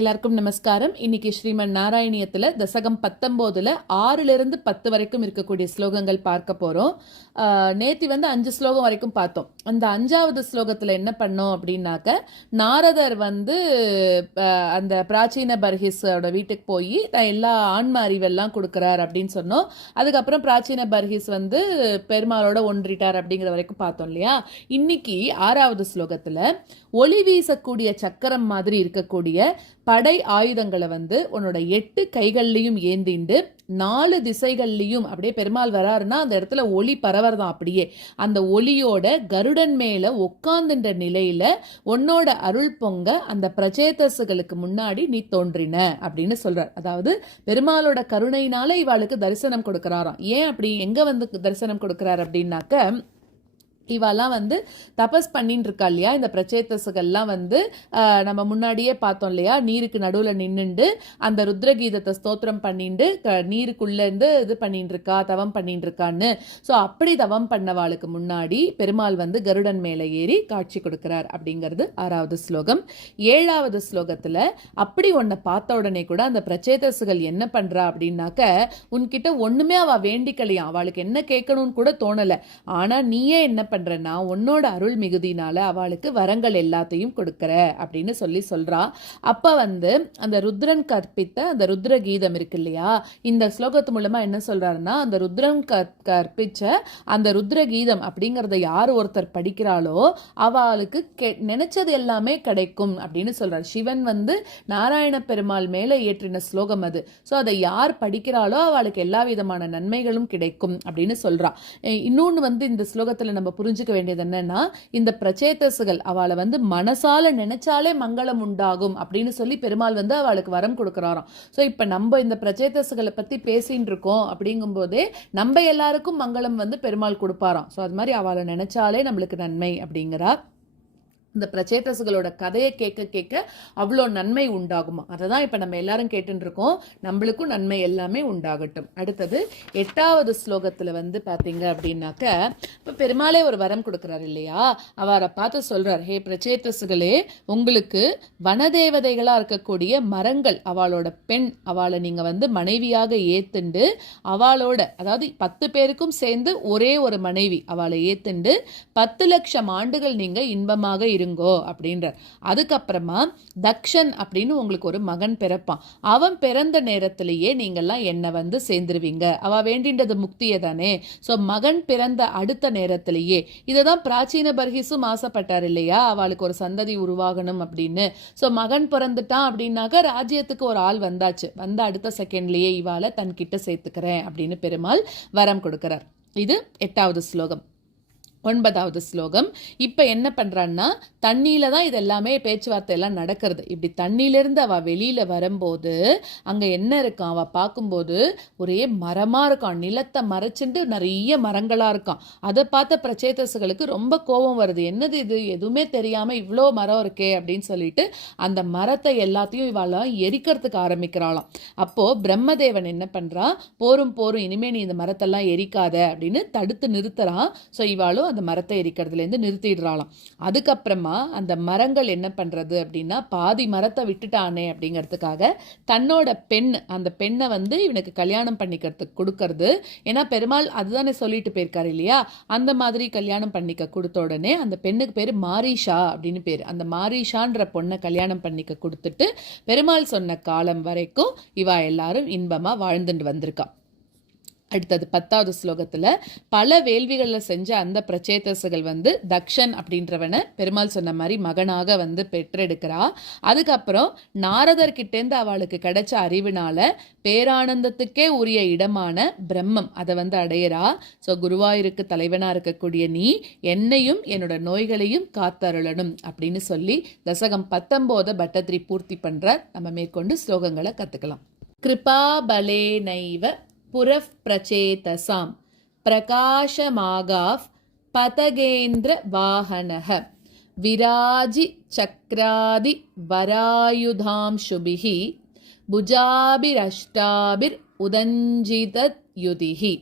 எல்லாருக்கும் நமஸ்காரம். இன்னைக்கு ஸ்ரீமன் நாராயணியத்துல தசகம் 19ல 6லிருந்து 10 வரைக்கும் இருக்கக்கூடிய ஸ்லோகங்கள் பார்க்க போறோம். நேத்தி 5 ஸ்லோகம் வரைக்கும் பார்த்தோம். அந்த 5வது ஸ்லோகத்துல என்ன பண்ணோம் அப்படின்னாக்க, நாரதர் அந்த பிராச்சீன பர்ஹிஸோட வீட்டுக்கு போய் எல்லா ஆன்ம அறிவெல்லாம் கொடுக்கிறார் அப்படின்னு சொன்னோம். அதுக்கப்புறம் பிராச்சீன பர்ஹிஸ் பெருமாளோட ஒன்றிட்டார் அப்படிங்கிற வரைக்கும் பார்த்தோம் இல்லையா. இன்னைக்கு 6வது ஸ்லோகத்துல ஒளி வீசக்கூடிய சக்கரம் மாதிரி இருக்கக்கூடிய படை ஆயுதங்களை உன்னோட 8 கைகள்லையும் ஏந்திண்டு 4 திசைகள்லையும் அப்படியே பெருமாள் வராருன்னா அந்த இடத்துல ஒளி பரவறதான். அப்படியே அந்த ஒளியோட கருடன் மேல உட்கார்ந்துன்ற நிலையில உன்னோட அருள் பொங்க அந்த பிரச்சேதசுகளுக்கு முன்னாடி நீ தோன்றின அப்படின்னு சொல்றார். அதாவது பெருமாளோட கருணையினால இவாளுக்கு தரிசனம் கொடுக்கிறாராம். ஏன் அப்படி எங்க தரிசனம் கொடுக்கிறார் அப்படின்னாக்க, இவாலாம் தபஸ் பண்ணிட்டு இருக்கா இல்லையா. இந்த பிரச்சேதசுகள்லாம் நம்ம முன்னாடியே பார்த்தோம் இல்லையா, நீருக்கு நடுவில் நின்றுண்டு அந்த ருத்ரகீதத்தை ஸ்தோத்திரம் பண்ணிட்டு நீருக்குள்ளேருந்து இது பண்ணிட்டு இருக்கா, தவம் பண்ணிட்டு இருக்கான்னு. ஸோ அப்படி தவம் பண்ணவாளுக்கு முன்னாடி பெருமாள் கருடன் மேலே ஏறி காட்சி கொடுக்கிறார் அப்படிங்கிறது 6வது ஸ்லோகம். 7வது ஸ்லோகத்தில் அப்படி உன்னை பார்த்த உடனே கூட அந்த பிரச்சேதசுகள் என்ன பண்றா அப்படின்னாக்க, உன்கிட்ட ஒண்ணுமே அவ வேண்டிக்கலையாம், அவளுக்கு என்ன கேட்கணும்னு கூட தோணலை. ஆனா நீயே என்ன பண்றனா உன்னோட அருள் மிகுதினால அவளுக்கு வரங்கள் எல்லாத்தையும் கொடுக்கற அப்படின்னு சொல்றா. அப்ப அந்த ருத்ரன் கற்பித்த அந்த ருத்ர கீதம் இருக்கு இல்லையா, இந்த ஸ்லோகத்து மூலமா என்ன சொல்றாருன்னா, அந்த ருத்ரன் கற்பிச்ச அந்த ருத்ர கீதம் அப்படிங்கறத யார் ஒருத்தர் படிக்கிறாளோ அவளுக்கு நினைச்சது எல்லாமே கிடைக்கும் அப்படின்னு சொல்றார். சிவன் நாராயண பெருமாள் மேல ஏற்றின ஸ்லோகம் அது. சோ அதை யார் படிக்கிறாளோ அவளுக்கு எல்லா விதமான நன்மைகளும் கிடைக்கும் அப்படின்னு சொல்றா. இன்னொன்னு இந்த ஸ்லோகத்துல நம்ம புரிஞ்சுக்க வேண்டியது என்னன்னா, இந்த பிரச்சேதசுகள் அவளை மனசால நினைச்சாலே மங்களம் உண்டாகும் அப்படின்னு சொல்லி பெருமாள் அவளுக்கு வரம் கொடுக்கிறாராம். சோ இப்ப நம்ம இந்த பிரச்சேதசுகளை பத்தி பேசிட்டு இருக்கோம் அப்படிங்கும் போதே நம்ம எல்லாருக்கும் மங்களம் பெருமாள் கொடுப்பாராம். சோ அது மாதிரி அவளை நினைச்சாலே நம்மளுக்கு நன்மை அப்படிங்கிறா. இந்த பிரச்சேதசுகளோட கதையை கேட்க கேட்க அவ்வளோ நன்மை உண்டாகுமா. அதை தான் இப்போ நம்ம எல்லாரும் கேட்டுட்டு இருக்கோம். நம்மளுக்கும் நன்மை எல்லாமே உண்டாகட்டும். அடுத்தது 8வது ஸ்லோகத்தில் பார்த்தீங்க அப்படின்னாக்க, இப்போ பெருமாளே ஒரு வரம் கொடுக்குறாரு இல்லையா, அவரை பார்த்து சொல்றார், ஹே பிரச்சேதசுகளே, உங்களுக்கு வனதேவதைகளாக இருக்கக்கூடிய மரங்கள், அவளோட பெண், அவளை நீங்கள் மனைவியாக ஏத்துண்டு அவளோட, அதாவது 10 பேருக்கும் சேர்ந்து ஒரே ஒரு மனைவி அவளை ஏத்துண்டு 10 லட்சம் ஆண்டுகள் நீங்கள் இன்பமாக இருங்கோ அப்படின்றார். அதுக்கப்புறமா தக்ஷன் அப்படின்னு உங்களுக்கு ஒரு மகன் பிறப்பான். அவன் பிறந்த நேரத்திலேயே நீங்கள்லாம் என்ன சேர்ந்துருவீங்க. அவ வேண்டின்றது முக்தியை தானே. சோ மகன் பிறந்த அடுத்த நேரத்திலேயே, இததான் பிராச்சீன பர்ஹிஸும் ஆசைப்பட்டார் இல்லையா, அவளுக்கு ஒரு சந்ததி உருவாகணும் அப்படின்னு. சோ மகன் பிறந்துட்டான் அப்படின்னாக்க ராஜ்யத்துக்கு ஒரு ஆள் வந்தாச்சு, அடுத்த செகண்ட்லயே இவாளை தன்கிட்ட சேர்த்துக்கிறேன் அப்படின்னு பெருமாள் வரம் கொடுக்கிறார். இது 8வது ஸ்லோகம். 9வது ஸ்லோகம். இப்ப என்ன பண்றான்னா, தண்ணியில தான் இது எல்லாமே பேச்சுவார்த்தை எல்லாம் நடக்கிறது. இப்படி தண்ணியிலிருந்து அவ வெளியில வரும்போது அங்க என்ன இருக்கான், அவ பார்க்கும்போது ஒரே மரமா இருக்கான், நிலத்தை மறைச்சிட்டு நிறைய மரங்களா இருக்கான். அதை பார்த்த பிரச்சேதசுகளுக்கு ரொம்ப கோபம் வருது. என்னது இது, எதுவுமே தெரியாம இவ்வளோ மரம் இருக்கே அப்படின்னு சொல்லிட்டு அந்த மரத்தை எல்லாத்தையும் இவாளாம் எரிக்கிறதுக்கு ஆரம்பிக்கிறாளாம். அப்போ பிரம்மதேவன் என்ன பண்றான், போரும் இனிமே நீ இந்த மரத்தெல்லாம் எரிக்காத அப்படின்னு தடுத்து நிறுத்துறான். ஸோ இவாளும் அந்த மரத்தை எரிக்கிறதுல இருந்து நிறுத்திடுறாளாம். அதுக்கப்புறமா அந்த மரங்கள் என்ன பண்றது அப்படின்னா, பாதி மரத்தை விட்டுட்டானே அப்படிங்கிறதுக்காக தன்னோட பெண், அந்த பெண்ணை இவனுக்கு கல்யாணம் பண்ணிக்கிறதுக்கு கொடுக்கறது. ஏன்னா பெருமாள் அதுதானே சொல்லிட்டு போயிருக்காரு இல்லையா, அந்த மாதிரி கல்யாணம் பண்ணிக்க கொடுத்த உடனே அந்த பெண்ணுக்கு பேரு மாரீஷா அப்படின்னு பேரு. அந்த மாரீஷான்ற பொண்ணை கல்யாணம் பண்ணிக்க கொடுத்துட்டு பெருமாள் சொன்ன காலம் வரைக்கும் இவா எல்லாரும் இன்பமா வாழ்ந்துட்டு வந்திருக்கா. அடுத்தது 10வது ஸ்லோகத்துல பல வேள்விகளில் செஞ்ச அந்த பிரச்சேதசுகள் தக்ஷன் அப்படின்றவனை பெருமாள் சொன்ன மாதிரி மகனாக பெற்றெடுக்கிறா. அதுக்கப்புறம் நாரதர்கிட்டேருந்து அவளுக்கு கிடைச்ச அறிவினால பேரானந்தத்துக்கே உரிய இடமான பிரம்மம் அதை அடையிறா. ஸோ குருவாயூருக்கு தலைவனா இருக்கக்கூடிய நீ என்னையும் என்னோட நோய்களையும் காத்தருளணும் அப்படின்னு சொல்லி தசகம் 19 பட்டத்திரி பூர்த்தி பண்ற. நம்ம மேற்கொண்டு ஸ்லோகங்களை கத்துக்கலாம். கிருபா பலே நைவ புரஃப் பிரச்சேதசாம் பிரகாஷமாகாஃப் பதகேந்திர வாஹனஹ விராஜி சக்ராதி வராயுதாம்சுபிஹி புஜாபிரஷ்டாபிர் உதஞ்சிதத் யுதிஹி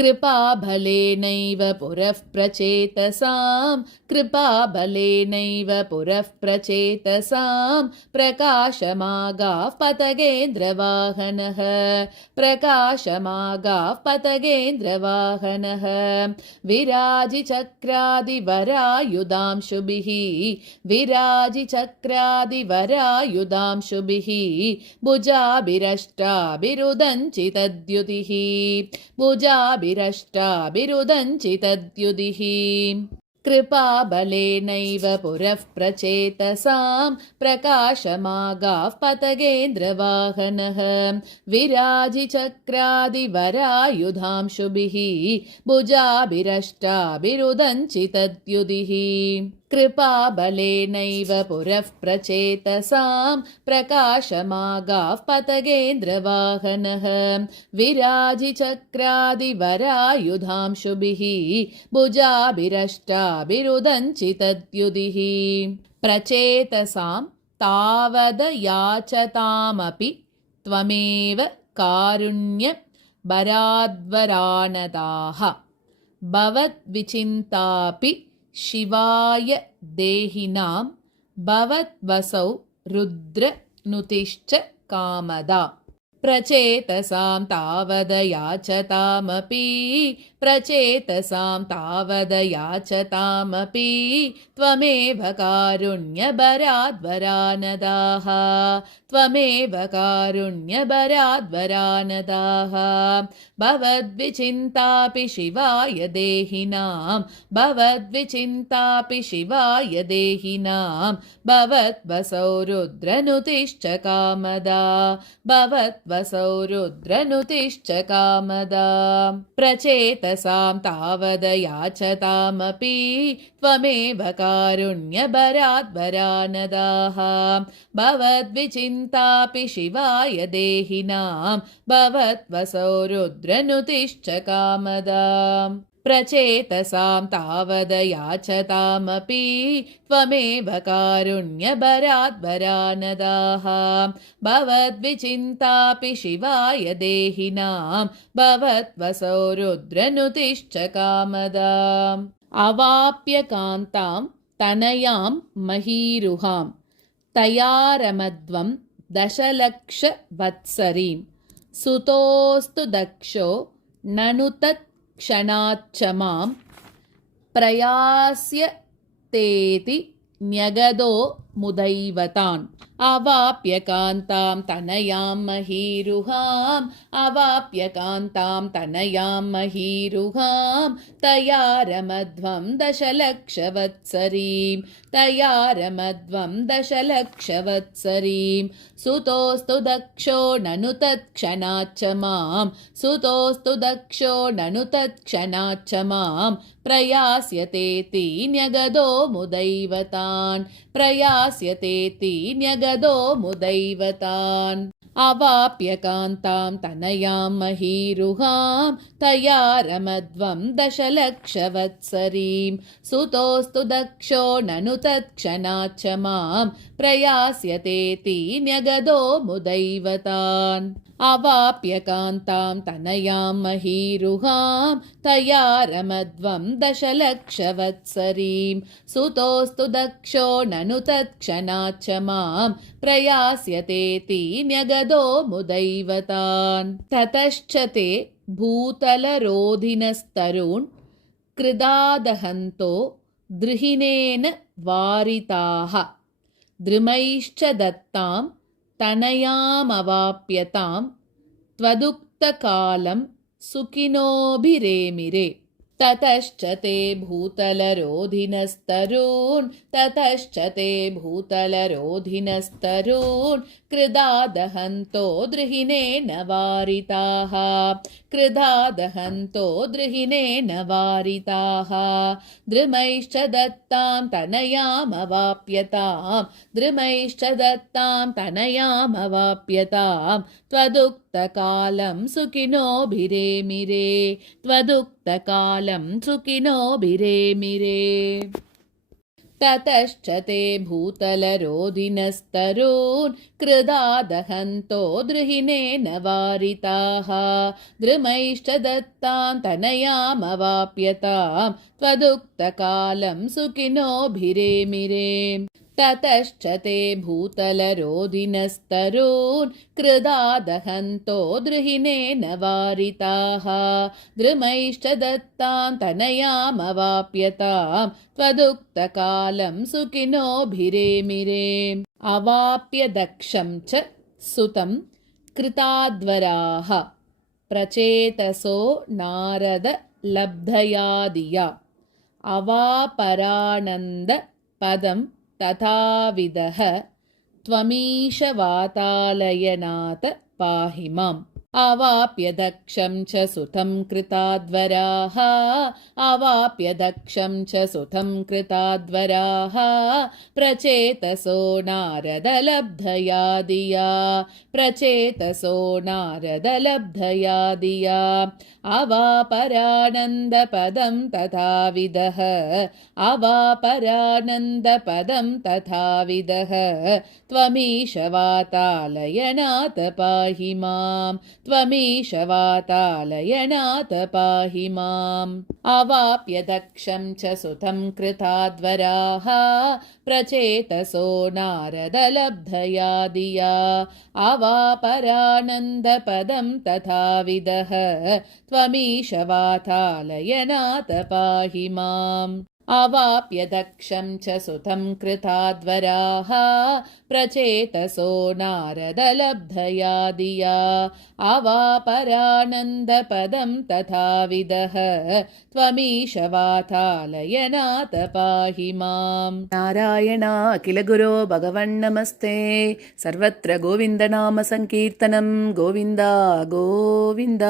कृपाबलेनैव पुरः प्रचेतसां कृपाबलेनैव पुरः प्रचेतसां प्रकाशमागाः पतगेन्द्रवाहनः प्रकाशमागाः पतगेन्द्रवाहनः विराजिचक्रादिवरायुधांशुभिः विराजिचक्रादिवरायुधांशुभिः भुजाभिरष्टाभिरुदञ्चितद्युतिः भुजाभिरष्टाभिरुदञ्चितद्युतिः कृपाबलेनैव पुरः प्रचेतसां प्रकाशमागाः पतगेन्द्रवाहनः विराजिचक्रादिवरायुधांशुभिः भुजाभिरष्टाभिरुदञ्चितद्युतिः कृपाबलेनैव पुरः प्रचेतसां प्रकाशमागाः पतगेन्द्रवाहनः विराजिचक्रादिवरायुधांशुभिः भुजाभिरष्टाभिरुदञ्चितद्युतिः प्रचेतसां तावदयाचतामपि त्वमेव कारुण्यभराद्वरानदाः भवद्विचिन्तापि शिवाय देहिनां भवद्वसौ रुद्रनुतिश्च कामदा प्रचेतसां तावदयाचतामपि प्रचेतसां तावदयाचतामपि त्वमेव कारुण्यभराद्वरानदाः त्वमेव कारुण्यभराद्वरानदाः भवद्विचिन्तापि शिवाय देहिनां भवद्विचिन्तापि शिवाय देहिनां भवद्वसौ रुद्रनुतिश्च कामदा भवद्वसौ रुद्रनुतिश्च कामदा प्रचेतसां तावदयाचतामपि त्वमेव कारुण्यभराद्वरानदाः भवद्विचिन्तापि शिवाय देहिनां भवद्वसौ रुद्रनुतिश्च कामदा प्रचेतसां तावदयाचतामपि त्वमेव कारुण्यभराद्वरानदाः भवद्विचिन्तापि शिवाय देहिनां भवद्वसौ रुद्रनुतिश्च कामदा अवाप्य कान्तां तनयां महीरुहां तयारमध्वं दशलक्षवत्सरीं सुतोऽस्तु दक्षो ननु तत्क्षणाच्च मां प्रयास्यतेति न्यगदो मुदैवतान् अवाप्य कान्तां तनयां महीरुहां अवाप्य कान्तां तनयां महीरुहां तयारमध्वं दशलक्षवत्सरीं तयारमध्वं दशलक्षवत्सरीं सुतोऽस्तु दक्षो ननु तत्क्षणाच्च मां सुतोऽस्तु दक्षो ननु तत्क्षणाच्च मां प्रयास्यतेति न्यगदो मुदैवतान् प्रयास्यतेति न्यगदो मुदैवतान् अवाप्य कान्तां तनयां महीरुहां तयारमध्वं दशलक्षवत्सरीं सुतोऽस्तु दक्षो ननु तत्क्षणाच्च मां प्रयास्यतेति न्यगदो मुदैवतान् अवाप्य कान्तां तनयां महीरुहां तयारमध्वं दशलक्षवत्सरीं सुतोऽस्तु दक्षो ननु तत्क्षणाच्च मां प्रयास्यतेति न्यगदो मुदैवतान् ततश्च ते भूतलरोधिनस्तरून् कृदादहन्तो द्रुहिणेन वारिताः द्रुमैश्च दत्तां तनयामवाप्यतां त्वदुक्तकालं सुखिनोभिरेमिरे ततश्च ते भूतलरोधिनस्तरून् ततश्च ते भूतलरोधिनस्तरून् कृदादहन्तो द्रुहिणेन वारिताः कृदादहन्तो द्रुहिणेन वारिताः द्रुमैश्च दत्तां तनयामवाप्यतां द्रुमैश्च दत्तां तनयामवाप्यतां त्वदुक्तकालं सुखिनोभिरेमिरे त्वदुक्तकालं सुखिनोभिरेमिरे ततश्च ते भूतलरोधिनस्तरून् कृदादहन्तो द्रुहिणेन वारिताः द्रुमैश्च दत्तां तनयामवाप्यतां त्वदुक्तकालं सुखिनोभिरेमिरे ततश्च ते भूतलरोधिनस्तरून् कृदादहन्तो द्रुहिणेन वारिताः द्रुमैश्च दत्तां तनयामवाप्यतां त्वदुक्तकालं सुखिनोभिरेमिरे अवाप्य दक्षं च सुतं कृताद्वराः प्रचेतसो नारद लब्धयादिया अवापरानन्द पदं तथाविदः त्वमीश वातालयनाथ पाहि माम् अवाप्य दक्षं च सुतं कृताद्वराः अवाप्य दक्षं च सुतं कृताद्वराः प्रचेतसो नारदलब्धया दिया प्रचेतसो नारदलब्धया दिया अवापरानन्दपदं तथाविदः अवापरानन्दपदं तथाविदः त्वमीश वातालयनाथ पाहि माम् त्वमीश वातालयनाथ पाहि माम् अवाप्य दक्षं च सुतं कृताद्वराः प्रचेतसो नारदलब्धया दिया अवापरानन्दपदं तथाविदः त्वमीश वातालयनाथ पाहि माम् अवाप्य दक्षं च सुतं कृताद्वराः प्रचेतसो नारदलब्धया दिया अवापरानन्दपदं तथाविदः त्वमीश वातालयनाथ पाहि माम् नारायण अखिल गुरो भगवन्नमस्ते सर्वत्र गोविन्दनाम संकीर्तनं गोविन्द गोविन्द।